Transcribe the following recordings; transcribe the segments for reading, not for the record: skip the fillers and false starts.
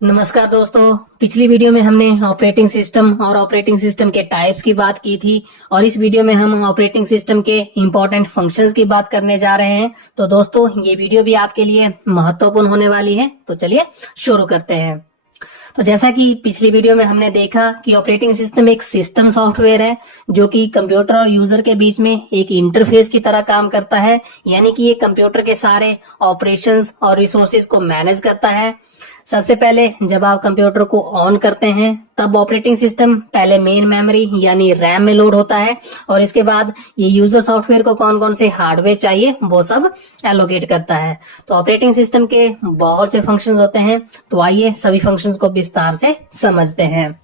नमस्कार दोस्तों। पिछली वीडियो में हमने ऑपरेटिंग सिस्टम और ऑपरेटिंग सिस्टम के टाइप्स की बात की थी और इस वीडियो में हम ऑपरेटिंग सिस्टम के इम्पोर्टेंट फंक्शंस की बात करने जा रहे हैं। तो दोस्तों ये वीडियो भी आपके लिए महत्वपूर्ण होने वाली है। तो चलिए शुरू करते हैं। तो जैसा कि पिछली वीडियो में हमने देखा कि ऑपरेटिंग सिस्टम एक सिस्टम सॉफ्टवेयर है जो कि कंप्यूटर और यूजर के बीच में एक इंटरफेस की तरह काम करता है, यानी कि ये कंप्यूटर के सारे ऑपरेशंस और रिसोर्सेज को मैनेज करता है। सबसे पहले जब आप कंप्यूटर को ऑन करते हैं तब ऑपरेटिंग सिस्टम पहले मेन मेमोरी यानी रैम में लोड होता है और इसके बाद ये यूजर सॉफ्टवेयर को कौन कौन से हार्डवेयर चाहिए वो सब एलोकेट करता है। तो ऑपरेटिंग सिस्टम के बहुत से फंक्शंस होते हैं, तो आइए सभी फंक्शंस को विस्तार से समझते हैं।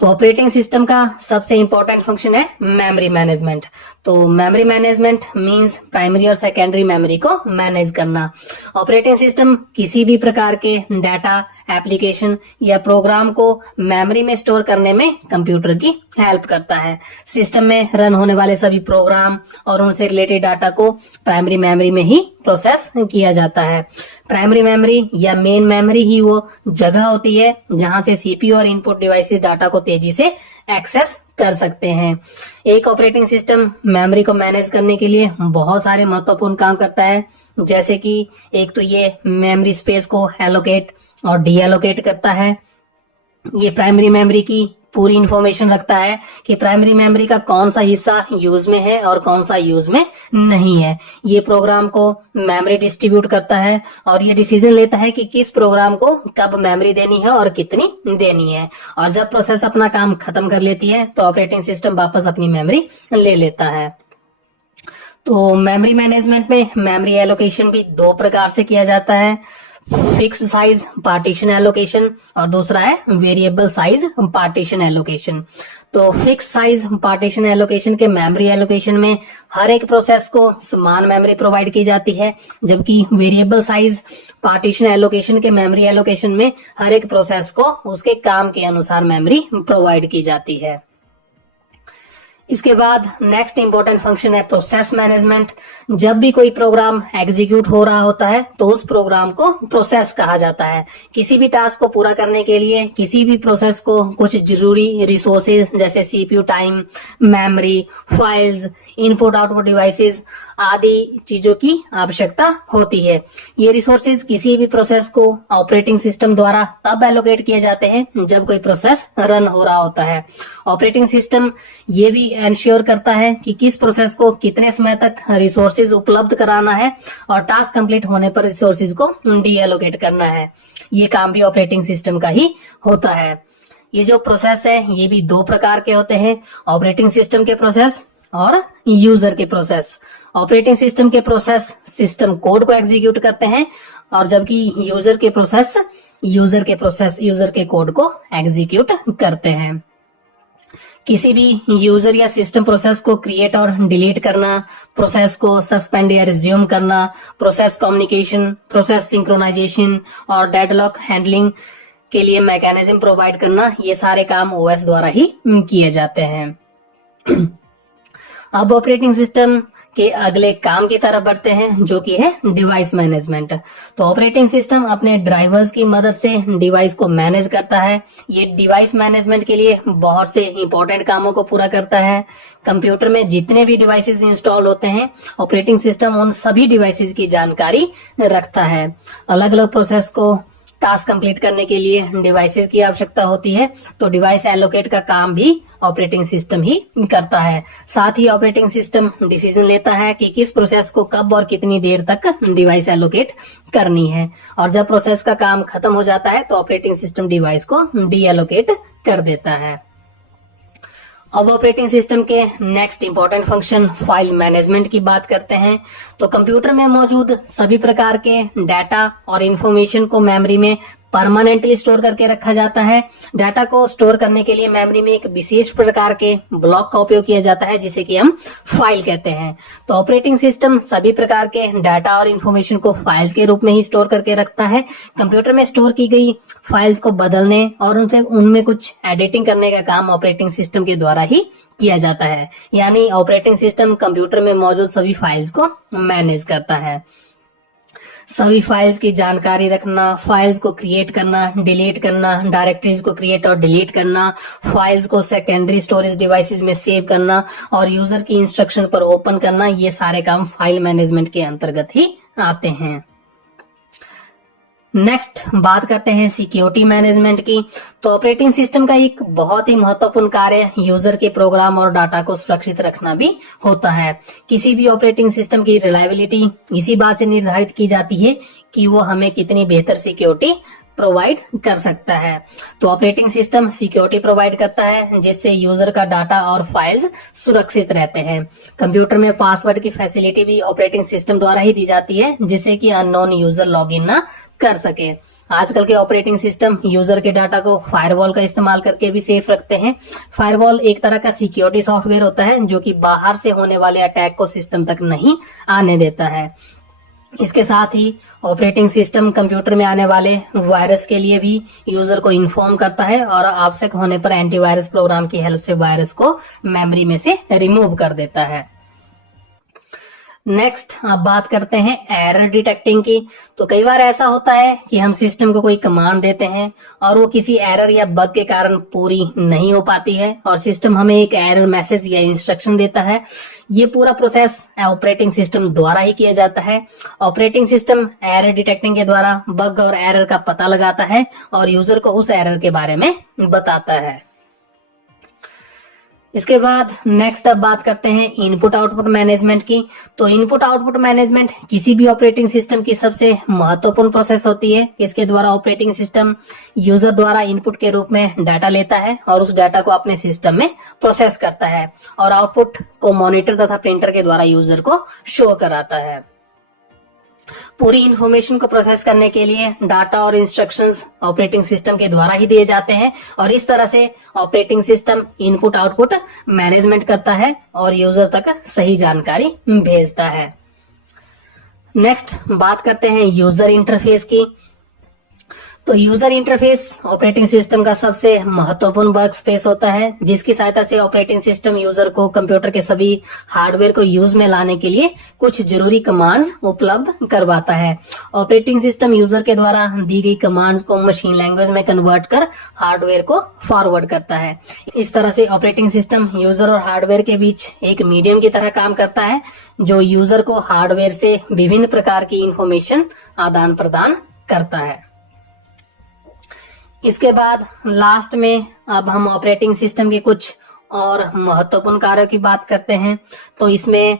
तो ऑपरेटिंग सिस्टम का सबसे इंपॉर्टेंट फंक्शन है मेमोरी मैनेजमेंट। तो मेमोरी मैनेजमेंट मींस प्राइमरी और सेकेंडरी मेमोरी को मैनेज करना। ऑपरेटिंग सिस्टम किसी भी प्रकार के डाटा, एप्लीकेशन या प्रोग्राम को मेमोरी में स्टोर करने में कंप्यूटर की हेल्प करता है। सिस्टम में रन होने वाले सभी प्रोग्राम और उनसे रिलेटेड डाटा को प्राइमरी मेमोरी में ही प्रोसेस किया जाता है। प्राइमरी मेमोरी या मेन मेमोरी ही वो जगह होती है जहां से सीपीयू और इनपुट डिवाइसेस डाटा को तेजी से एक्सेस कर सकते हैं। एक ऑपरेटिंग सिस्टम मेमोरी को मैनेज करने के लिए बहुत सारे महत्वपूर्ण काम करता है, जैसे कि एक तो ये मेमोरी स्पेस को एलोकेट और डी एलोकेट करता है। ये प्राइमरी मेमोरी की पूरी इंफॉर्मेशन रखता है कि प्राइमरी मेमोरी का कौन सा हिस्सा यूज में है और कौन सा यूज में नहीं है। ये प्रोग्राम को मेमोरी डिस्ट्रीब्यूट करता है और ये डिसीजन लेता है कि किस प्रोग्राम को कब मेमोरी देनी है और कितनी देनी है। और जब प्रोसेस अपना काम खत्म कर लेती है तो ऑपरेटिंग सिस्टम वापस अपनी मेमोरी ले लेता है। तो मेमोरी मैनेजमेंट में मेमोरी एलोकेशन भी दो प्रकार से किया जाता है, फिक्स साइज पार्टीशन एलोकेशन और दूसरा है वेरिएबल साइज पार्टीशन एलोकेशन। तो फिक्स साइज पार्टीशन एलोकेशन के मेमोरी एलोकेशन में हर एक प्रोसेस को समान मेमोरी प्रोवाइड की जाती है, जबकि वेरिएबल साइज पार्टीशन एलोकेशन के मेमोरी एलोकेशन में हर एक प्रोसेस को उसके काम के अनुसार मेमोरी प्रोवाइड की जाती है। इसके बाद नेक्स्ट इंपॉर्टेंट फंक्शन है प्रोसेस मैनेजमेंट। जब भी कोई प्रोग्राम एग्जीक्यूट हो रहा होता है तो उस प्रोग्राम को प्रोसेस कहा जाता है। किसी भी टास्क को पूरा करने के लिए किसी भी प्रोसेस को कुछ जरूरी रिसोर्सेज जैसे CPU time, memory, files, input output devices आदि चीजों की आवश्यकता होती है। ये रिसोर्सेज किसी भी प्रोसेस को ऑपरेटिंग सिस्टम द्वारा तब एलोकेट किए जाते हैं जब कोई प्रोसेस रन हो रहा होता है। ऑपरेटिंग सिस्टम ये भी एंश्योर करता है कि किस प्रोसेस को कितने समय तक रिसोर्सेज उपलब्ध कराना है और टास्क कंप्लीट होने पर रिसोर्सेज को डी एलोकेट करना है। ये काम भी ऑपरेटिंग सिस्टम का ही होता है। ये जो प्रोसेस है ये भी दो प्रकार के होते हैं, ऑपरेटिंग सिस्टम के प्रोसेस और यूजर के प्रोसेस। ऑपरेटिंग सिस्टम के प्रोसेस सिस्टम कोड को एग्जीक्यूट करते हैं और जबकि यूजर के प्रोसेस यूजर के कोड को एग्जीक्यूट करते हैं। किसी भी यूजर या सिस्टम प्रोसेस को क्रिएट और डिलीट करना, प्रोसेस को सस्पेंड या रिज्यूम करना, प्रोसेस कम्युनिकेशन, प्रोसेस सिंक्रोनाइजेशन और डेडलॉक हैंडलिंग के लिए मैकेनिज्म प्रोवाइड करना, ये सारे काम ओएस द्वारा ही किए जाते हैं। अब ऑपरेटिंग सिस्टम के अगले काम की तरफ बढ़ते हैं जो कि है डिवाइस मैनेजमेंट। तो ऑपरेटिंग सिस्टम अपने ड्राइवर्स की मदद से डिवाइस को मैनेज करता है। ये डिवाइस मैनेजमेंट के लिए बहुत से इंपॉर्टेंट कामों को पूरा करता है। कंप्यूटर में जितने भी डिवाइसेस इंस्टॉल होते हैं ऑपरेटिंग सिस्टम उन सभी डिवाइसेस की जानकारी रखता है। अलग अलग प्रोसेस को टास्क कंप्लीट करने के लिए डिवाइसेस की आवश्यकता होती है, तो डिवाइस एलोकेट का काम भी ऑपरेटिंग सिस्टम ही करता है। साथ ही ऑपरेटिंग सिस्टम डिसीजन लेता है कि किस प्रोसेस को कब और कितनी देर तक डिवाइस एलोकेट करनी है और जब प्रोसेस का काम खत्म हो जाता है तो ऑपरेटिंग सिस्टम डिवाइस को डी एलोकेट कर देता है। अब ऑपरेटिंग सिस्टम के next important function file management की बात करते हैं। तो कंप्यूटर में मौजूद सभी प्रकार के डाटा और इंफॉर्मेशन को मेमोरी में परमानेंटली स्टोर करके रखा जाता है। डाटा को स्टोर करने के लिए मेमोरी में एक विशेष प्रकार के ब्लॉक का उपयोग किया जाता है जिसे कि हम फाइल कहते हैं। तो ऑपरेटिंग सिस्टम सभी प्रकार के डाटा और इंफॉर्मेशन को फाइल्स के रूप में ही स्टोर करके रखता है। कंप्यूटर में स्टोर की गई फाइल्स को बदलने और उनमें कुछ एडिटिंग करने का काम ऑपरेटिंग सिस्टम के द्वारा ही किया जाता है। यानी ऑपरेटिंग सिस्टम कंप्यूटर में मौजूद सभी फाइल्स को मैनेज करता है। सभी फाइल्स की जानकारी रखना, फाइल्स को क्रिएट करना, डिलीट करना, डायरेक्टरीज को क्रिएट और डिलीट करना, फाइल्स को सेकेंडरी स्टोरेज डिवाइसेस में सेव करना और यूजर की इंस्ट्रक्शन पर ओपन करना, ये सारे काम फाइल मैनेजमेंट के अंतर्गत ही आते हैं। नेक्स्ट बात करते हैं सिक्योरिटी मैनेजमेंट की। तो ऑपरेटिंग सिस्टम का एक बहुत ही महत्वपूर्ण कार्य यूजर के प्रोग्राम और डाटा को सुरक्षित रखना भी होता है। किसी भी ऑपरेटिंग सिस्टम की रिलायबिलिटी इसी बात से निर्धारित की जाती है कि वो हमें कितनी बेहतर सिक्योरिटी प्रोवाइड कर सकता है। तो ऑपरेटिंग सिस्टम सिक्योरिटी प्रोवाइड करता है जिससे यूजर का डाटा और फाइल्स सुरक्षित रहते हैं। कंप्यूटर में पासवर्ड की फैसिलिटी भी ऑपरेटिंग सिस्टम द्वारा ही दी जाती है जिससे कि अननोन यूजर लॉगिन ना कर सके। आजकल के ऑपरेटिंग सिस्टम यूजर के डाटा को फायरवॉल का इस्तेमाल करके भी सेफ रखते हैं। फायरवॉल एक तरह का सिक्योरिटी सॉफ्टवेयर होता है जो कि बाहर से होने वाले अटैक को सिस्टम तक नहीं आने देता है। इसके साथ ही ऑपरेटिंग सिस्टम कंप्यूटर में आने वाले वायरस के लिए भी यूजर को इन्फॉर्म करता है और आवश्यक होने पर एंटीवायरस प्रोग्राम की हेल्प से वायरस को मेमोरी में से रिमूव कर देता है। नेक्स्ट अब बात करते हैं एरर डिटेक्टिंग की। तो कई बार ऐसा होता है कि हम सिस्टम को कोई कमांड देते हैं और वो किसी एरर या बग के कारण पूरी नहीं हो पाती है और सिस्टम हमें एक एरर मैसेज या इंस्ट्रक्शन देता है। ये पूरा प्रोसेस ऑपरेटिंग सिस्टम द्वारा ही किया जाता है। ऑपरेटिंग सिस्टम एरर डिटेक्टिंग के द्वारा बग और एरर का पता लगाता है और यूजर को उस एरर के बारे में बताता है। इसके बाद नेक्स्ट अब बात करते हैं इनपुट आउटपुट मैनेजमेंट की। तो इनपुट आउटपुट मैनेजमेंट किसी भी ऑपरेटिंग सिस्टम की सबसे महत्वपूर्ण प्रोसेस होती है। इसके द्वारा ऑपरेटिंग सिस्टम यूजर द्वारा इनपुट के रूप में डाटा लेता है और उस डाटा को अपने सिस्टम में प्रोसेस करता है और आउटपुट को मॉनिटर तथा प्रिंटर के द्वारा यूजर को शो कराता है। पूरी इंफॉर्मेशन को प्रोसेस करने के लिए डाटा और इंस्ट्रक्शंस ऑपरेटिंग सिस्टम के द्वारा ही दिए जाते हैं और इस तरह से operating system input output management करता है और यूजर तक सही जानकारी भेजता है। नेक्स्ट बात करते हैं यूजर इंटरफेस की। तो यूजर इंटरफेस ऑपरेटिंग सिस्टम का सबसे महत्वपूर्ण वर्क स्पेस होता है जिसकी सहायता से ऑपरेटिंग सिस्टम यूजर को कंप्यूटर के सभी हार्डवेयर को यूज में लाने के लिए कुछ जरूरी कमांड्स उपलब्ध करवाता है। ऑपरेटिंग सिस्टम यूजर के द्वारा दी गई कमांड्स को मशीन लैंग्वेज में कन्वर्ट कर हार्डवेयर को फॉरवर्ड करता है। इस तरह से ऑपरेटिंग सिस्टम यूजर और हार्डवेयर के बीच एक मीडियम की तरह काम करता है जो यूजर को हार्डवेयर से विभिन्न प्रकार की इंफॉर्मेशन आदान प्रदान करता है। इसके बाद लास्ट में अब हम ऑपरेटिंग सिस्टम के कुछ और महत्वपूर्ण कार्यों की बात करते हैं। तो इसमें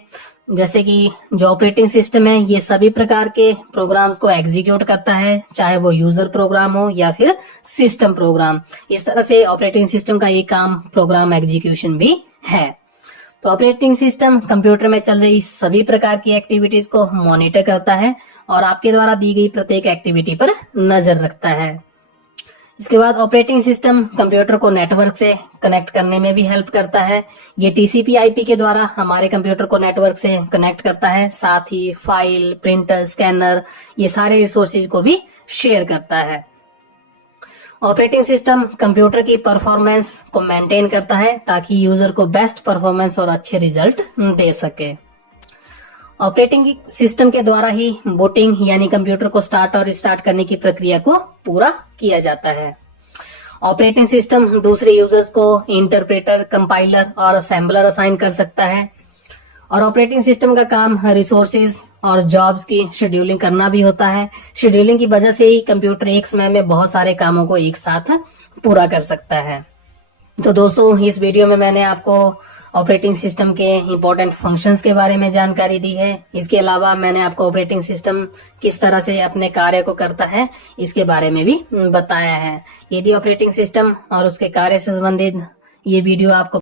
जैसे कि जो ऑपरेटिंग सिस्टम है ये सभी प्रकार के प्रोग्राम्स को एग्जीक्यूट करता है, चाहे वो यूजर प्रोग्राम हो या फिर सिस्टम प्रोग्राम। इस तरह से ऑपरेटिंग सिस्टम का एक काम प्रोग्राम एग्जीक्यूशन भी है। तो ऑपरेटिंग सिस्टम कंप्यूटर में चल रही सभी प्रकार की एक्टिविटीज को मॉनिटर करता है और आपके द्वारा दी गई प्रत्येक एक्टिविटी पर नजर रखता है। इसके बाद ऑपरेटिंग सिस्टम कंप्यूटर को नेटवर्क से कनेक्ट करने में भी हेल्प करता है। ये TCP/IP के द्वारा हमारे कंप्यूटर को नेटवर्क से कनेक्ट करता है, साथ ही फाइल, प्रिंटर, स्कैनर ये सारे रिसोर्सेज को भी शेयर करता है। ऑपरेटिंग सिस्टम कंप्यूटर की परफॉर्मेंस को मेंटेन करता है ताकि यूजर को बेस्ट परफॉर्मेंस और अच्छे रिजल्ट दे सके। ऑपरेटिंग सिस्टम के द्वारा ही बूटिंग यानी कंप्यूटर को स्टार्ट और रिस्टार्ट करने की प्रक्रिया को पूरा किया जाता है। ऑपरेटिंग सिस्टम दूसरे यूजर्स को इंटरप्रेटर, कंपाइलर और असेंबलर असाइन कर सकता है और ऑपरेटिंग सिस्टम का काम रिसोर्सेज और जॉब्स की शेड्यूलिंग करना भी होता है। शेड्यूलिंग की वजह से ही कंप्यूटर एक समय में बहुत सारे कामों को एक साथ पूरा कर सकता है। तो दोस्तों इस वीडियो में मैंने आपको ऑपरेटिंग सिस्टम के इम्पोर्टेंट फंक्शंस के बारे में जानकारी दी है। इसके अलावा मैंने आपको ऑपरेटिंग सिस्टम किस तरह से अपने कार्य को करता है इसके बारे में भी बताया है। यदि ऑपरेटिंग सिस्टम और उसके कार्य से संबंधित ये वीडियो आपको